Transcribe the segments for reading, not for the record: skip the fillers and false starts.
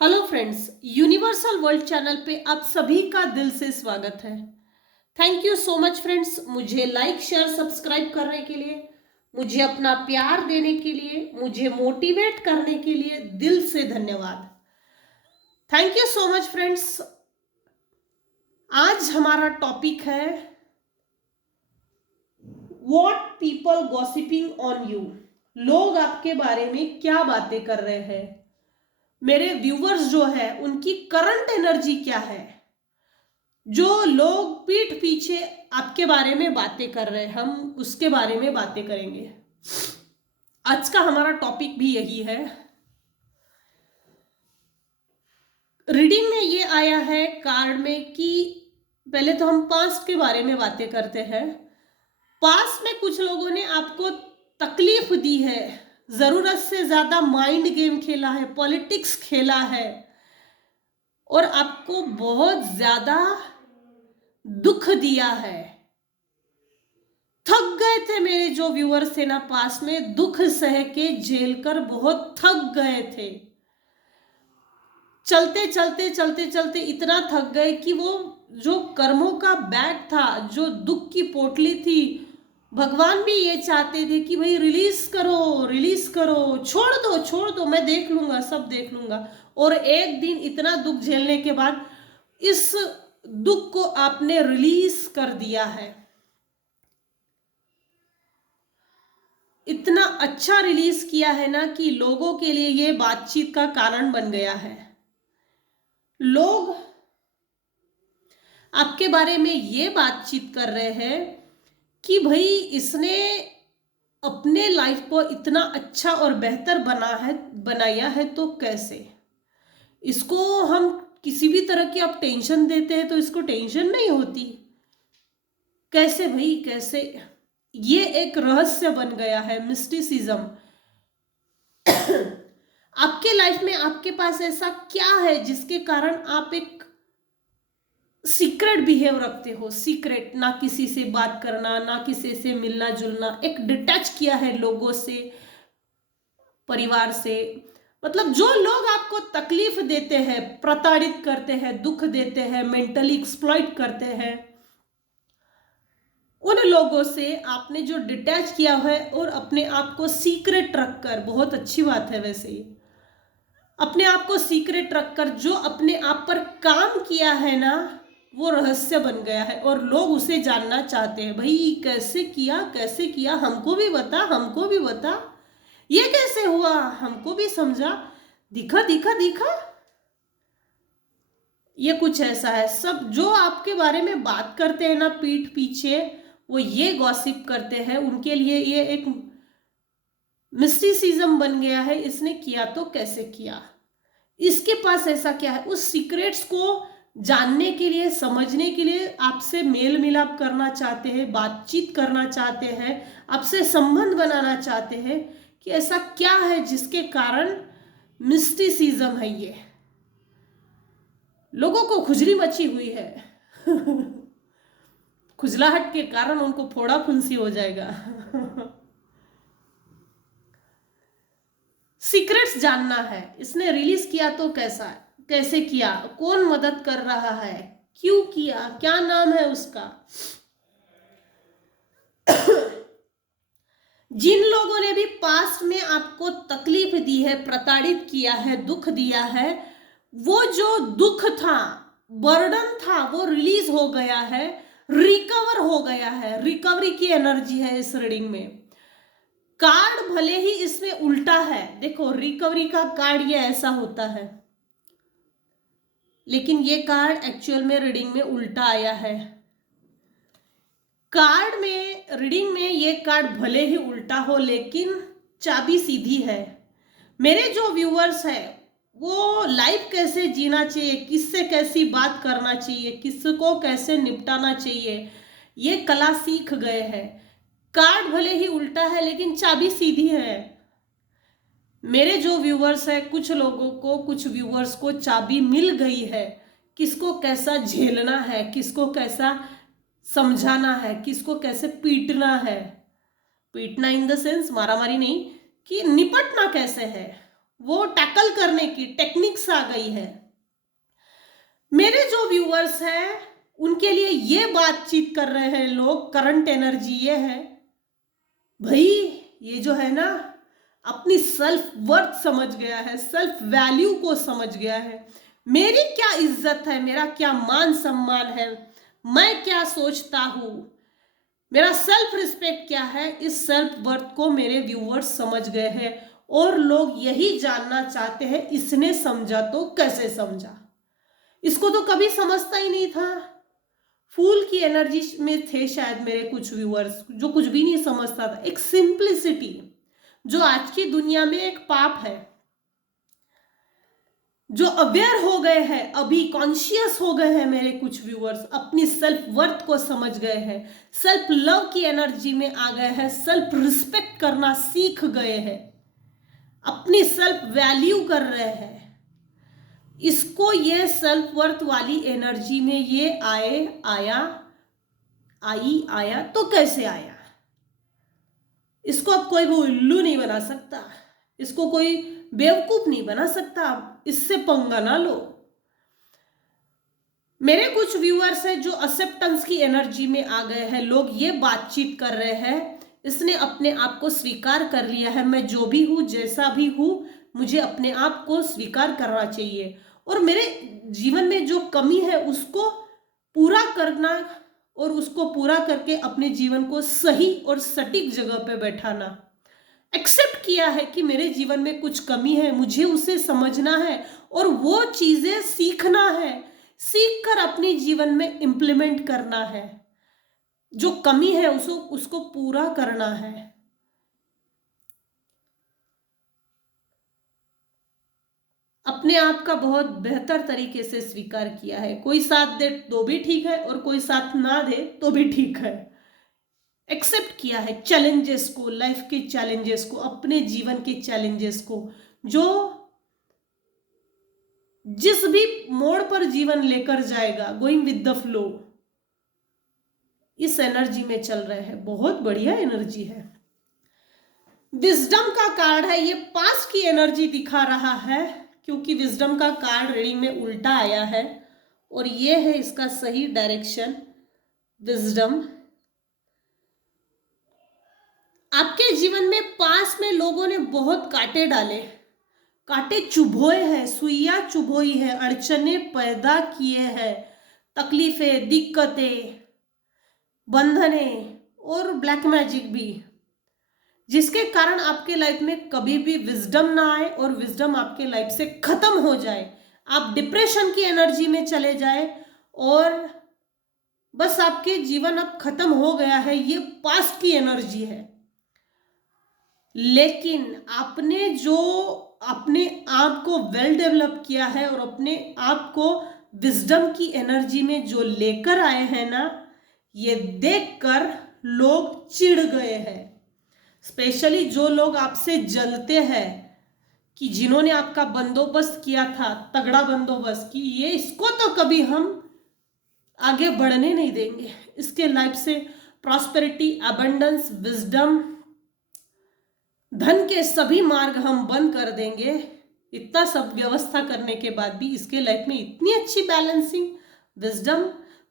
Hello friends, universal world channel पे आप सभी का दिल से स्वागत है। Thank you so much friends, मुझे लाइक शेयर सब्सक्राइब करने के लिए, मुझे अपना प्यार देने के लिए, मुझे मोटिवेट करने के लिए दिल से धन्यवाद। Thank you so much friends. आज हमारा टॉपिक है what people gossiping on you. लोग आपके बारे में क्या बातें कर रहे हैं, मेरे व्यूवर्स जो है उनकी करंट एनर्जी क्या है। जो लोग पीठ पीछे आपके बारे में बातें कर रहे हैं, हम उसके बारे में बातें करेंगे। आज का हमारा टॉपिक भी यही है। रीडिंग में ये आया है कार्ड में कि पहले तो हम पास्ट के बारे में बातें करते हैं। पास्ट में कुछ लोगों ने आपको तकलीफ दी है, जरूरत से ज्यादा माइंड गेम खेला है, पॉलिटिक्स खेला है और आपको बहुत ज्यादा दुख दिया है। थक गए थे मेरे जो व्यूअर्स थे ना, पास में दुख सह के झेल कर बहुत थक गए थे। चलते चलते चलते चलते इतना थक गए कि वो जो कर्मों का बैग था, जो दुख की पोटली थी, भगवान भी ये चाहते थे कि भाई रिलीज करो, छोड़ दो, मैं देख लूंगा, सब देख लूंगा। और एक दिन इतना दुख झेलने के बाद इस दुख को आपने रिलीज कर दिया है। इतना अच्छा रिलीज किया है ना कि लोगों के लिए ये बातचीत का कारण बन गया है। लोग आपके बारे में ये बातचीत कर रहे हैं कि भाई इसने अपने लाइफ को इतना अच्छा और बेहतर बनाया है तो कैसे। इसको हम किसी भी तरह की आप टेंशन देते हैं तो इसको टेंशन नहीं होती, कैसे भाई कैसे। ये एक रहस्य बन गया है, मिस्टिसिज्म। आपके लाइफ में आपके पास ऐसा क्या है जिसके कारण आप एक सीक्रेट बिहेव रखते हो। सीक्रेट, ना किसी से बात करना, ना किसी से मिलना जुलना, एक डिटैच किया है लोगों से, परिवार से। मतलब जो लोग आपको तकलीफ देते हैं, प्रताड़ित करते हैं, दुख देते हैं, मेंटली एक्सप्लॉइट करते हैं, उन लोगों से आपने जो डिटैच किया है और अपने आप को सीक्रेट रखकर, बहुत अच्छी बात है वैसे ये, अपने आप को सीक्रेट रखकर जो अपने आप पर काम किया है ना, वो रहस्य बन गया है और लोग उसे जानना चाहते हैं। भाई कैसे किया, हमको भी बता, हमको भी बता, ये कैसे हुआ, हमको भी समझा, दिखा दिखा दिखा। ये कुछ ऐसा है। सब जो आपके बारे में बात करते हैं ना पीठ पीछे, वो ये गॉसिप करते हैं, उनके लिए ये एक मिस्टिसिज्म बन गया है। इसने किया तो कैसे किया, इसके पास ऐसा क्या है। उस सीक्रेट्स को जानने के लिए, समझने के लिए आपसे मेल मिलाप करना चाहते हैं, बातचीत करना चाहते हैं, आपसे संबंध बनाना चाहते हैं कि ऐसा क्या है जिसके कारण मिस्टिसिज्म है। ये लोगों को खुजली मची हुई है। खुजलाहट के कारण उनको फोड़ा फुंसी हो जाएगा। सीक्रेट्स जानना है। इसने रिलीज किया तो कैसे किया, कौन मदद कर रहा है, क्यों किया, क्या नाम है उसका। जिन लोगों ने भी पास्ट में आपको तकलीफ दी है, प्रताड़ित किया है, दुख दिया है, वो जो दुख था, बर्डन था, वो रिलीज हो गया है, रिकवर हो गया है। रिकवरी की एनर्जी है इस रीडिंग में। कार्ड भले ही इसमें उल्टा है, देखो रिकवरी का कार्ड ये ऐसा होता है, लेकिन ये कार्ड एक्चुअल में रीडिंग में उल्टा आया है। कार्ड में, रीडिंग में ये कार्ड भले ही उल्टा हो लेकिन चाबी सीधी है। मेरे जो व्यूअर्स हैं वो लाइफ कैसे जीना चाहिए, किससे कैसी बात करना चाहिए, किसको कैसे निपटाना चाहिए, ये कला सीख गए हैं। कार्ड भले ही उल्टा है लेकिन चाबी सीधी है। मेरे जो व्यूअर्स हैं, कुछ लोगों को, कुछ व्यूअर्स को चाबी मिल गई है, किसको कैसा झेलना है, किसको कैसा समझाना है, किसको कैसे पीटना है। पीटना इन द सेंस मारामारी नहीं, कि निपटना कैसे है, वो टैकल करने की टेक्निक्स आ गई है। मेरे जो व्यूअर्स हैं उनके लिए ये बातचीत कर रहे हैं लोग, करंट एनर्जी ये है भाई, ये जो है ना अपनी सेल्फ वर्थ समझ गया है, सेल्फ वैल्यू को समझ गया है, मेरी क्या इज्जत है, मेरा क्या मान सम्मान है, मैं क्या सोचता हूं, मेरा सेल्फ रिस्पेक्ट क्या है, इस सेल्फ वर्थ को मेरे व्यूअर्स समझ गए हैं। और लोग यही जानना चाहते हैं इसने समझा तो कैसे समझा। इसको तो कभी समझता ही नहीं था, फूल की एनर्जी में थे शायद मेरे कुछ व्यूअर्स जो कुछ भी नहीं समझता था। एक सिंप्लिसिटी जो आज की दुनिया में एक पाप है, जो अवेयर हो गए हैं, अभी कॉन्शियस हो गए हैं मेरे कुछ व्यूअर्स, अपनी सेल्फ वर्थ को समझ गए हैं, सेल्फ लव की एनर्जी में आ गए हैं, सेल्फ रिस्पेक्ट करना सीख गए हैं, अपनी सेल्फ वैल्यू कर रहे हैं। इसको ये सेल्फ वर्थ वाली एनर्जी में ये आया तो कैसे आया? इसको अब कोई भी उल्लू नहीं बना सकता, इसको कोई बेवकूफ नहीं बना सकता, इससे पंगा ना लो। मेरे कुछ व्यूअर्स हैं जो एक्सेप्टेंस की एनर्जी में आ गए हैं, लोग ये बातचीत कर रहे हैं, इसने अपने आप को स्वीकार कर लिया है, मैं जो भी हूं जैसा भी हूं मुझे अपने आप को स्वीकार करना चाहिए, और मेरे जीवन में जो कमी है उसको पूरा करना, और उसको पूरा करके अपने जीवन को सही और सटीक जगह पे बैठाना। एक्सेप्ट किया है कि मेरे जीवन में कुछ कमी है, मुझे उसे समझना है और वो चीजें सीखना है, सीख कर अपने जीवन में इंप्लीमेंट करना है, जो कमी है उसको पूरा करना है। अपने आप का बहुत बेहतर तरीके से स्वीकार किया है। कोई साथ दे तो भी ठीक है और कोई साथ ना दे तो भी ठीक है। एक्सेप्ट किया है चैलेंजेस को, लाइफ के चैलेंजेस को, अपने जीवन के चैलेंजेस को, जो जिस भी मोड़ पर जीवन लेकर जाएगा, गोइंग विद द फ्लो, इस एनर्जी में चल रहे हैं। बहुत बढ़िया एनर्जी है। विजडम का कार्ड है, ये पास्ट की एनर्जी दिखा रहा है क्योंकि विजडम का कार्ड रीडिंग में उल्टा आया है और ये है इसका सही डायरेक्शन। विजडम, आपके जीवन में पास में लोगों ने बहुत कांटे डाले, कांटे चुभोए हैं, सुइयां चुभोई है, अड़चने पैदा किए हैं, तकलीफें, दिक्कतें, बंधने और ब्लैक मैजिक भी, जिसके कारण आपके लाइफ में कभी भी विजडम ना आए और विजडम आपके लाइफ से खत्म हो जाए, आप डिप्रेशन की एनर्जी में चले जाए और बस आपके जीवन अब खत्म हो गया है। ये पास्ट की एनर्जी है। लेकिन आपने जो अपने आप को वेल डेवलप किया है और अपने आप को विजडम की एनर्जी में जो लेकर आए हैं ना, ये देखकर लोग चिढ़ गए हैं। स्पेशली जो लोग आपसे जलते हैं कि जिन्होंने आपका बंदोबस्त किया था, तगड़ा बंदोबस्त, कि ये इसको तो कभी हम आगे बढ़ने नहीं देंगे, इसके लाइफ से प्रॉस्पेरिटी, अबंडेंस, विजडम, धन के सभी मार्ग हम बंद कर देंगे। इतना सब व्यवस्था करने के बाद भी इसके लाइफ में इतनी अच्छी बैलेंसिंग, विजडम,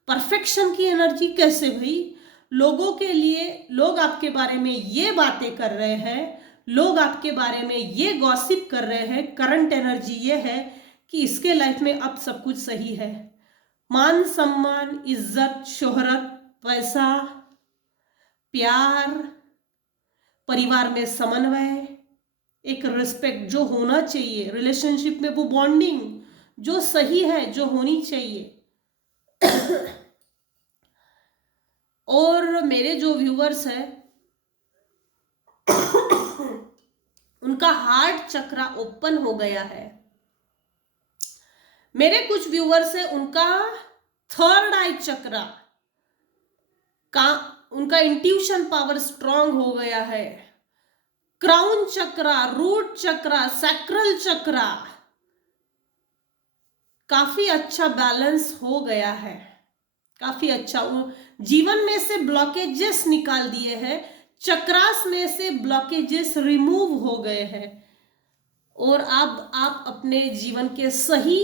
परफेक्शन की एनर्जी कैसे भाई? लोगों के लिए लोग आपके बारे में ये बातें कर रहे हैं, लोग आपके बारे में ये गॉसिप कर रहे हैं। करंट एनर्जी ये है कि इसके लाइफ में अब सब कुछ सही है। मान सम्मान, इज्जत, शोहरत, पैसा, प्यार, परिवार में समन्वय, एक रिस्पेक्ट जो होना चाहिए रिलेशनशिप में, वो बॉन्डिंग जो सही है, जो होनी चाहिए। और मेरे जो व्यूअर्स हैं उनका हार्ट चक्रा ओपन हो गया है। मेरे कुछ व्यूअर्स हैं उनका थर्ड आई चक्रा का, उनका इंट्यूशन पावर स्ट्रांग हो गया है। क्राउन चक्रा, रूट चक्रा, सैक्रल चक्रा काफी अच्छा बैलेंस हो गया है, काफी अच्छा। जीवन में से ब्लॉकेजेस निकाल दिए हैं, चक्रास में से ब्लॉकेजेस रिमूव हो गए हैं और अब आप अपने जीवन के सही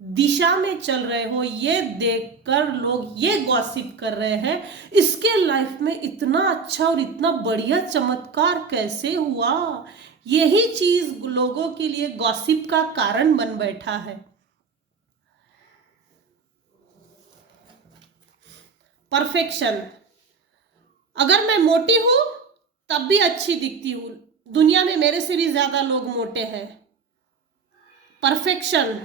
दिशा में चल रहे हो, ये देखकर लोग ये गॉसिप कर रहे हैं इसके लाइफ में इतना अच्छा और इतना बढ़िया चमत्कार कैसे हुआ। यही चीज लोगों के लिए गॉसिप का कारण बन बैठा है। परफेक्शन। अगर मैं मोटी हूं तब भी अच्छी दिखती हूं, दुनिया में मेरे से भी ज्यादा लोग मोटे हैं। परफेक्शन।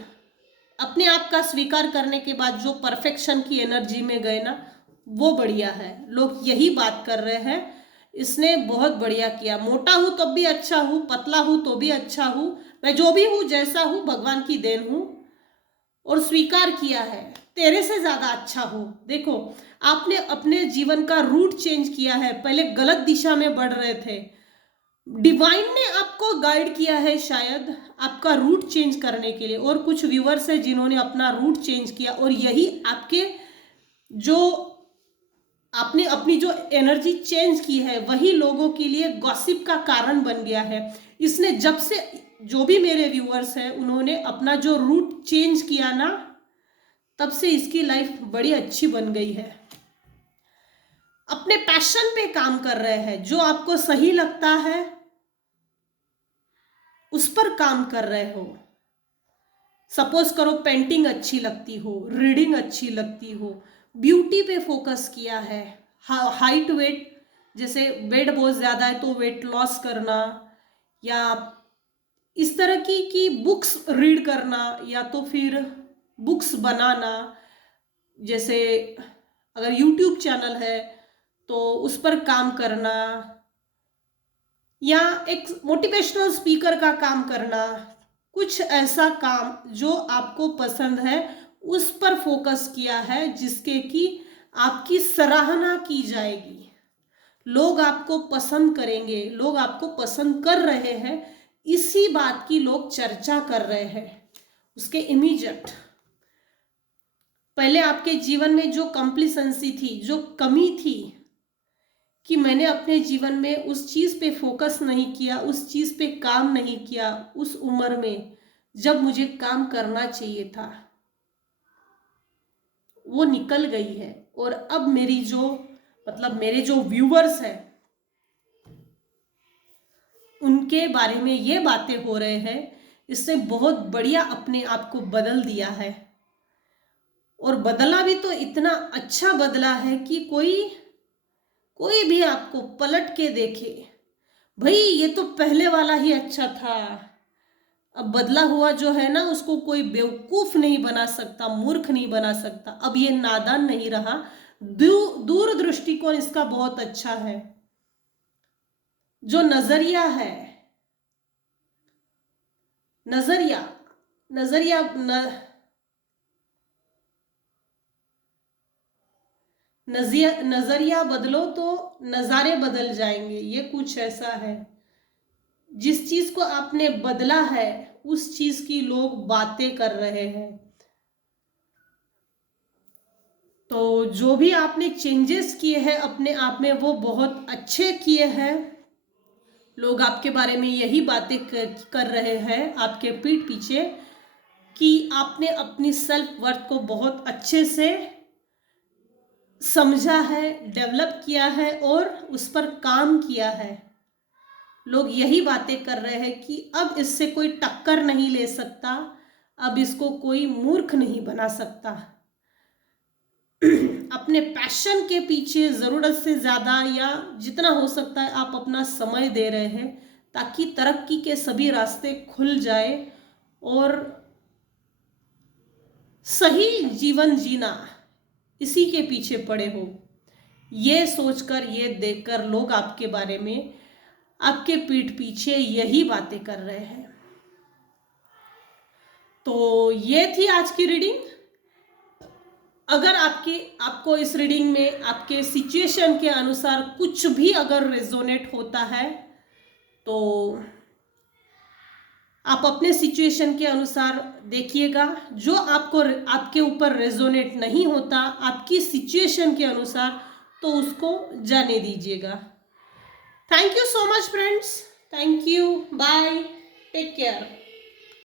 अपने आप का स्वीकार करने के बाद जो परफेक्शन की एनर्जी में गए ना, वो बढ़िया है। लोग यही बात कर रहे हैं, इसने बहुत बढ़िया किया। मोटा हूं तब भी अच्छा हूं, पतला हूं तो भी अच्छा हूं, मैं जो भी हूं जैसा हूं भगवान की देन हूं, और स्वीकार किया है तेरे से ज्यादा अच्छा हो। देखो, आपने अपने जीवन का रूट चेंज किया है, पहले गलत दिशा में बढ़ रहे थे, डिवाइन ने आपको गाइड किया है शायद आपका रूट चेंज करने के लिए। और कुछ व्यूअर्स है जिन्होंने अपना रूट चेंज किया, और यही आपके जो आपने अपनी जो एनर्जी चेंज की है वही लोगों के लिए गॉसिप का कारण बन गया है। इसने जब से, जो भी मेरे व्यूअर्स हैं उन्होंने अपना जो रूट चेंज किया ना, तब से इसकी लाइफ बड़ी अच्छी बन गई है। अपने पैशन पे काम कर रहे हैं, जो आपको सही लगता है उस पर काम कर रहे हो। सपोज करो पेंटिंग अच्छी लगती हो, रीडिंग अच्छी लगती हो, ब्यूटी पे फोकस किया है, हाइट वेट, जैसे वेट बहुत ज़्यादा है तो वेट लॉस करना, या इस तरह की बुक्स रीड करना, या तो फिर बुक्स बनाना, जैसे अगर यूट्यूब चैनल है तो उस पर काम करना, या एक मोटिवेशनल स्पीकर का काम करना, कुछ ऐसा काम जो आपको पसंद है उस पर फोकस किया है, जिसके कि आपकी सराहना की जाएगी, लोग आपको पसंद करेंगे, लोग आपको पसंद कर रहे हैं, इसी बात की लोग चर्चा कर रहे हैं। उसके इमीडिएट पहले आपके जीवन में जो कम्प्लिसेंसी थी, जो कमी थी कि मैंने अपने जीवन में उस चीज़ पे फोकस नहीं किया, उस चीज़ पे काम नहीं किया उस उम्र में जब मुझे काम करना चाहिए था, वो निकल गई है। और अब मेरी जो मेरे जो व्यूअर्स हैं उनके बारे में ये बातें हो रहे हैं, इससे बहुत बढ़िया अपने आप को बदल दिया है। और बदला भी तो इतना अच्छा बदला है कि कोई भी आपको पलट के देखे, भाई ये तो पहले वाला ही अच्छा था। अब बदला हुआ जो है ना, उसको कोई बेवकूफ नहीं बना सकता, मूर्ख नहीं बना सकता। अब ये नादान नहीं रहा, दूर दृष्टिकोण इसका बहुत अच्छा है। जो नजरिया है, नजरिया नजरिया न, नजरिया बदलो तो नजारे बदल जाएंगे, ये कुछ ऐसा है। जिस चीज को आपने बदला है उस चीज की लोग बातें कर रहे हैं। तो जो भी आपने चेंजेस किए हैं अपने आप में वो बहुत अच्छे किए हैं। लोग आपके बारे में यही बातें कर रहे हैं आपके पीठ पीछे कि आपने अपनी सेल्फ वर्थ को बहुत अच्छे से समझा है, डेवलप किया है और उस पर काम किया है। लोग यही बातें कर रहे हैं कि अब इससे कोई टक्कर नहीं ले सकता, अब इसको कोई मूर्ख नहीं बना सकता। अपने पैशन के पीछे ज़रूरत से ज़्यादा या जितना हो सकता है आप अपना समय दे रहे हैं, ताकि तरक्की के सभी रास्ते खुल जाए और सही जीवन जीना, इसी के पीछे पड़े हो। ये सोचकर, ये देखकर लोग आपके बारे में, आपके पीठ पीछे यही बातें कर रहे हैं। तो ये थी आज की रीडिंग। अगर आपको इस रीडिंग में आपके सिचुएशन के अनुसार कुछ भी अगर रेजोनेट होता है तो आप अपने सिचुएशन के अनुसार देखिएगा। जो आपके ऊपर रेजोनेट नहीं होता आपकी सिचुएशन के अनुसार, तो उसको जाने दीजिएगा। Thank you so much friends, thank you, bye, take care.